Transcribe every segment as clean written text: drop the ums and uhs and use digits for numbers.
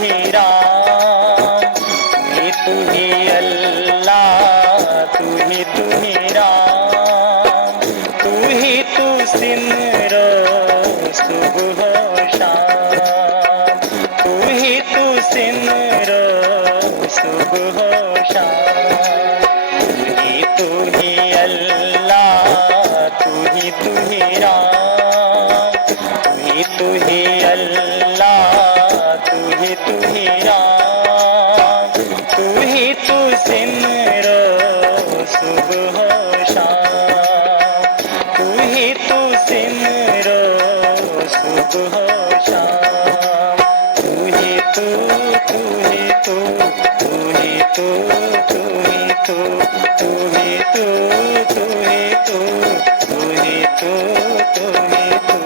ही राम, तू ही अल्लाह, तू ही राम, तू सिमरो सुबह शाम, तू सिमरो सुबह शाम। तू ही अल्लाह, तू ही राम, तू ही अल्लाह, तू ही राम, तू सिमरो सुबह शाम, तू सिमरो सुबह शाम। तू ही तू, तू ही तू, तू ही तू, तू ही तू, तू ही तू, तू ही तू, तू ही तू, तू ही तू।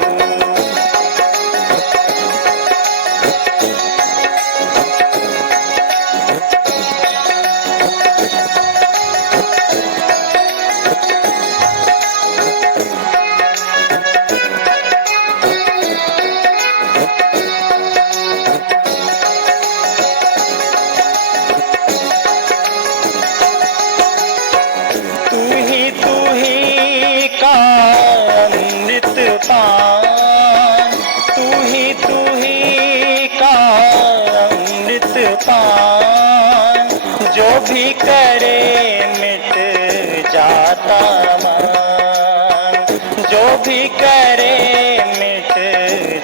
तू ही का अमृत पान, तू ही का अमृत पान, जो भी करे मिट जाता मान, जो भी करे मिट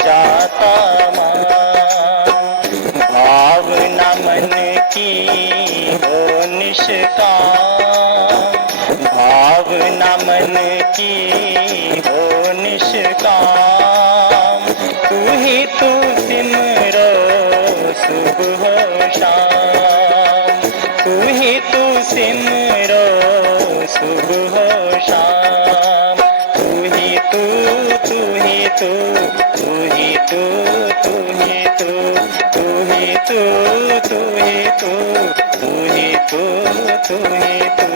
जाता मान। भावना मन की हो निष्काम, भावना मन की हो निष्काम, तू सिमरो सुबह शाम, तू सिमरो सुबह शाम। तू ही तू, तू ही तू, तू ही तू, तू ही तू, तू ही तू, तू ही तू, तू ही तू, तू ही तू।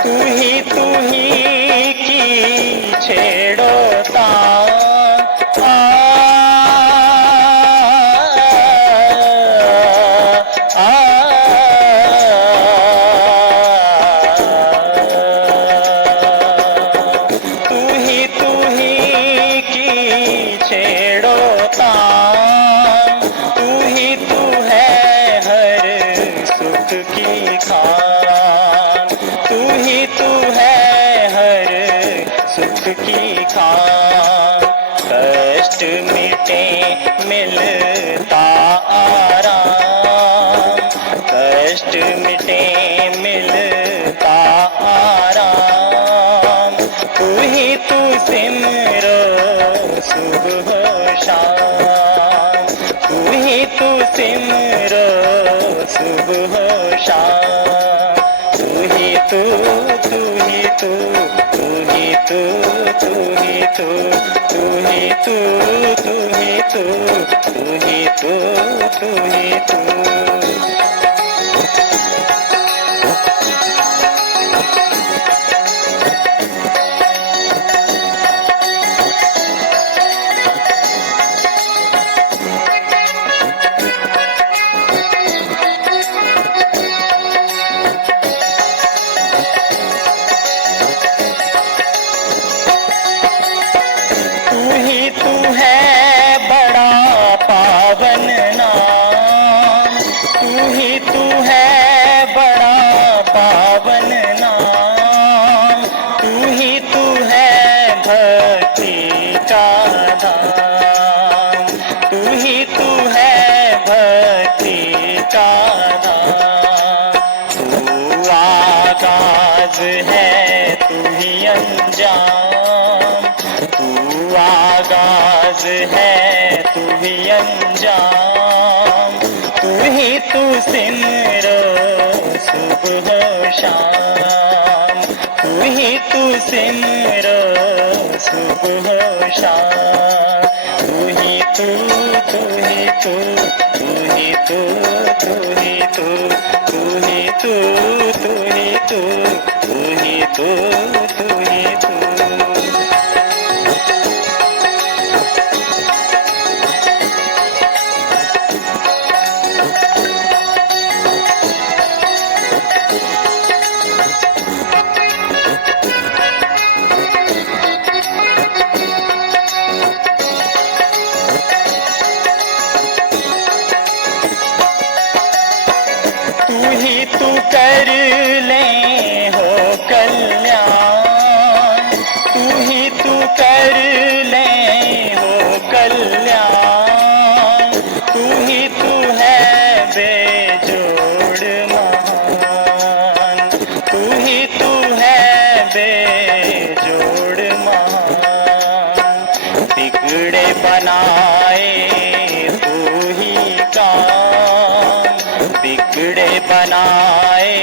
तू ही की छेड़ो तान, तू ही की छेड़ो तान, तू है हर सुख की खान, तू है हर सुख की खान। कष्ट मिटे मिलता आराम, कष्ट मिटे मिलता आराम, तू सिमरो सुबह शाम, तू सिमरो सुबह शाम। तू ही तू, तू ही तू, तू ही तू, तू ही तू, तू ही तू, तू ही तू, तू ही तू, तू ही तू। तू है बड़ा पावन नाम, तू है बड़ा पावन नाम, तू है भक्ति का धाम, तू है भक्ति का धाम। तू आगाज है तू ही अंजाम, तू आगाज है तू ही अंजाम, तू सिमरो सुबह शाम, तू सिमरो सुबह शाम। तू ही तू, तू ही तू, तू ही तू, तू ही तू, तू ही तू, तू ही तू, तू ही तू, तू ही तू। तू ही तू कर ले हो कल्याण। तू ही तू कर ले हो कल्याण। तू ही तू है बेजोड़ महान। तू ही तू है बेजोड़ महान। बिगड़े बनाए तू ही काम। बिगड़े बनाए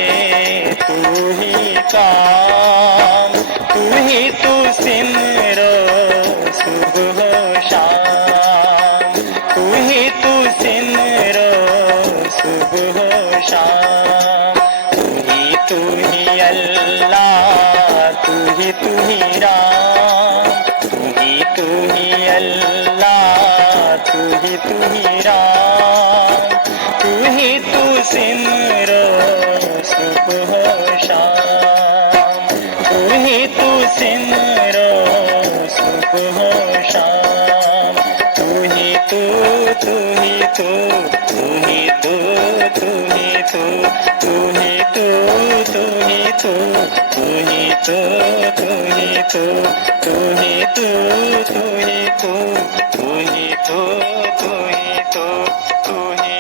तू ही काम। तू ही तू सिमरो सुबह शाम। तू ही तू सिमरो सुबह शाम। तू ही अल्लाह, तू ही राम। तू ही अल्लाह, तू ही राम। तू ही तू सिमरो सुबह शाम। तू ही तू सिमरो सुबह शाम। तू ही तू, तू ही तू, तू ही तू, तू ही तू, तू ही तू, तू ही तू, तू ही तू, तू ही तू, तू ही तू, तू ही तू, तू ही तू, तू ही तू, तू ही